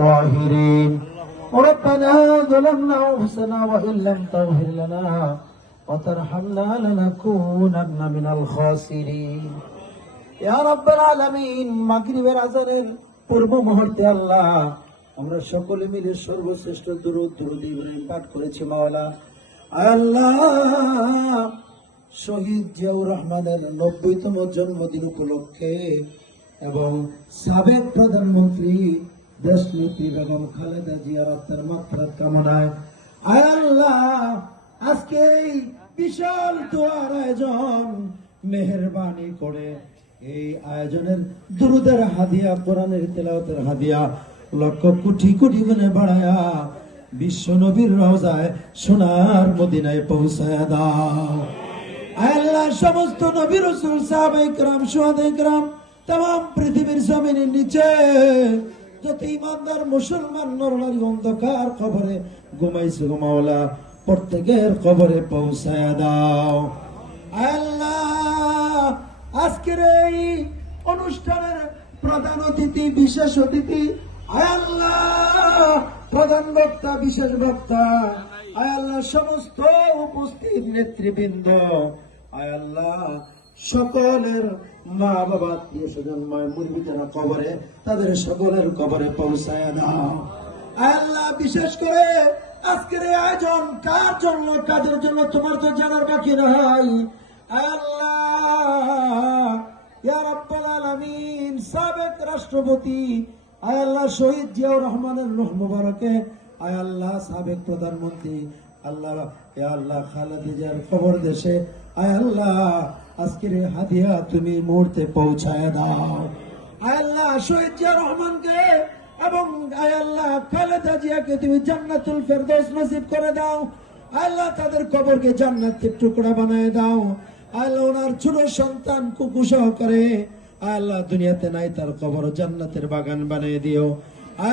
الطاهرين ربنا ظلمنا أنفسنا وإن لم تغفر لنا وترحمنا لنكونن من الخاسرين ইয়া রাব্বাল আলামিন। মাগরিবের আযানের পূর্ব মুহূর্তে আল্লাহ আমরা সকলে মিলে সর্বশ্রেষ্ঠ দুরূদ ইব্রাহিম পাঠ করেছি। মাওলা আয় আল্লাহ, শহীদ জিয়াউর রহমানের ৯০তম জন্মদিন উপলক্ষে এবং সাবেক প্রধানমন্ত্রী দেশনেত্রী বেগম খালেদা জিয়ার আত্মার মাগফিরাত কামনায় আয় আল্লাহ, আজকে এই বিশাল দোয়ার আয়োজন মেহেরবানি করে এই আয়োজনের দুরুদের হাদিয়া, কোরআনের তেলাওয়াতের হাদিয়া লক্ষ কোটি কোটি গুণে বাড়ায়া বিশ্ব নবীর রওজায় সোনার মদিনায় পৌঁছায়া দাও। আল্লাহ, সমস্ত নবী রাসূল সাহাবায়ে কেরাম শুহাদায়ে কেরাম तमाम পৃথিবীর জমিনের নিচে যত ইমানদার মুসলমান নরনারী অন্ধকার কবরে ঘুমাইছে গো মাওলা, প্রত্যেকের কবরে পৌঁছায়া দাও। আল্লাহ, আজকের এই অনুষ্ঠানের প্রধান অতিথি, বিশেষ অতিথি আল্লাহ, প্রধান বক্তা, বিশেষ বক্তা আল্লাহ, সমস্ত উপস্থিত নেতৃবৃন্দ আল্লাহ, সকলের মা বাবা, আত্মীয় স্বজন, মুরব্বি যারা কবরে, তাদের সকলের কবরে পৌঁছায়া দাও। আল্লাহ, বিশেষ করে আজকের এই আয়োজন কার জন্য, কাদের জন্য তোমার তো জানার বাকি নাই। আল্লাহ, ইয়া রাব্বাল আলামিন, সাবেক রাষ্ট্রপতি আল্লাহ শহীদ জিয়াউর রহমানের রূহ মুবারকে আল্লাহ, সাবেক প্রধানমন্ত্রী আল্লাহ, ইয়া আল্লাহ খালেদা জিয়ার খবর দেশে আল্লাহ, আজকের হাদিয়া তুমি মুহূর্তে পৌঁছায় দাও। আল্লাহ, শহীদ জিয়া রহমানকে এবং আল্লাহ খালেদা জিয়াকে তুমি জান্নাতুল ফেরদৌস নসিব করে দাও। আল্লাহ, তাদের কবরকে জান্নাতের টুকরা বানায় দাও। আল্লাহ, ওনার ছোট সন্তান কুকু সহকারে আল্লাহ দুনিয়াতে নাই, তার কবর জান্নাতের বাগান বানিয়ে দিও।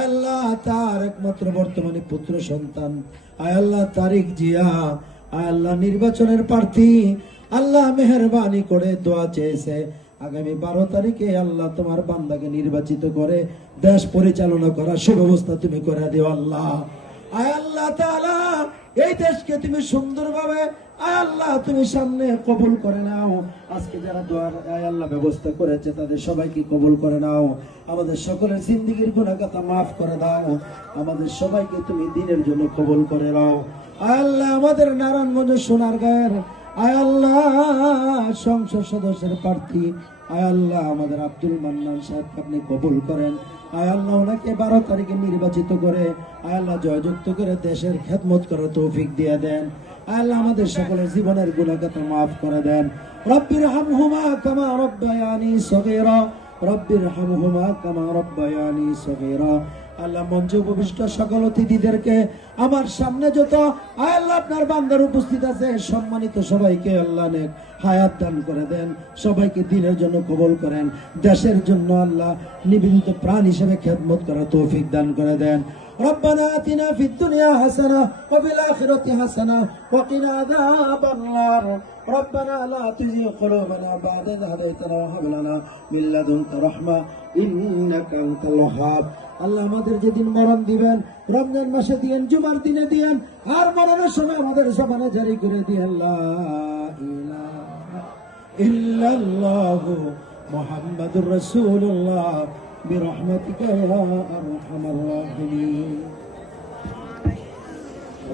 আল্লাহ, তার একমাত্র বর্তমানে পুত্র সন্তান আল্লাহ তারিক জিয়া আল্লাহ নির্বাচনের প্রার্থী আল্লাহ, মেহেরবানি করে দোয়া চেয়েছে আগামী 12 তারিখে আল্লাহ তোমার বান্দাকে নির্বাচিত করে দেশ পরিচালনা করার সুব্যবস্থা তুমি করে দিও। আল্লাহ, আল্লাহ তাআলা, এই দেশকে তুমি সুন্দরভাবে আল্লাহ তুমি সামনে কবুল করে নাও। আজকে যারা দোয়ার আল্লাহ ব্যবস্থা করেছে তাদের সবাইকে কবুল করে নাও। আমাদের সকলের জিন্দেগীর গুনাহগাতা মাফ করে দাও। আমাদের সবাইকে তুমি দ্বীনের জন্য কবুল করে নাও। আল্লাহ, আমাদের নারায়ণগঞ্জ সোনারগাঁয়ের আল্লাহ সংসদ সদস্যের প্রার্থী আল্লাহ আমাদের আব্দুল মান্নান সাহেবকে আপনি কবুল করেন। আল্লাহ, ওনাকে 12 তারিখে নির্বাচিত করে আল্লাহ জয়যুক্ত করে দেশের খেদমত করার তৌফিক দিয়ে দেন। আল্লাহ, আমাদের সকলের জীবনের গুনাহগাতা মাফ করে দেন। রব্বির হামহুমা কামা রব্বায়ানি সগীরা, রব্বির হামহুমা কামা রব্বায়ানি সগীরা। আল্লাহ, মঞ্চে উপবিষ্ট সকল অতিথিদেরকে, আমার সামনে যত আল্লাহ আপনার বান্দার উপস্থিত আছে সম্মানিত সবাইকে আল্লাহ নেক হায়াত দান করে দেন। সবাইকে দ্বীনের জন্য কবুল করেন। দেশের জন্য আল্লাহ নিবেদিত প্রাণ হিসেবে খেদমত করার তৌফিক দান করে দেন। ربنا آتنا في الدنيا حسنة وفي الآخرة حسنة وقنا عذاب النار ربنا لا تزغ قلوبنا بعد إذ هديتنا وهب لنا من لدنك رحمة إنك أنت الوهاب। আল্লাহ, আমাদের যেদিন মরণ দিবেন রমজান মাসে দিয়েন, জুমার দিনে দিয়েন, আর মরণের সময় আমাদের জবানে জারি করে দিয়েন লা ইলাহা ইল্লাল্লাহু মুহাম্মাদুর রাসূলুল্লাহ বিরহমাতিকা ইয়া আরহামার রাহিমিন।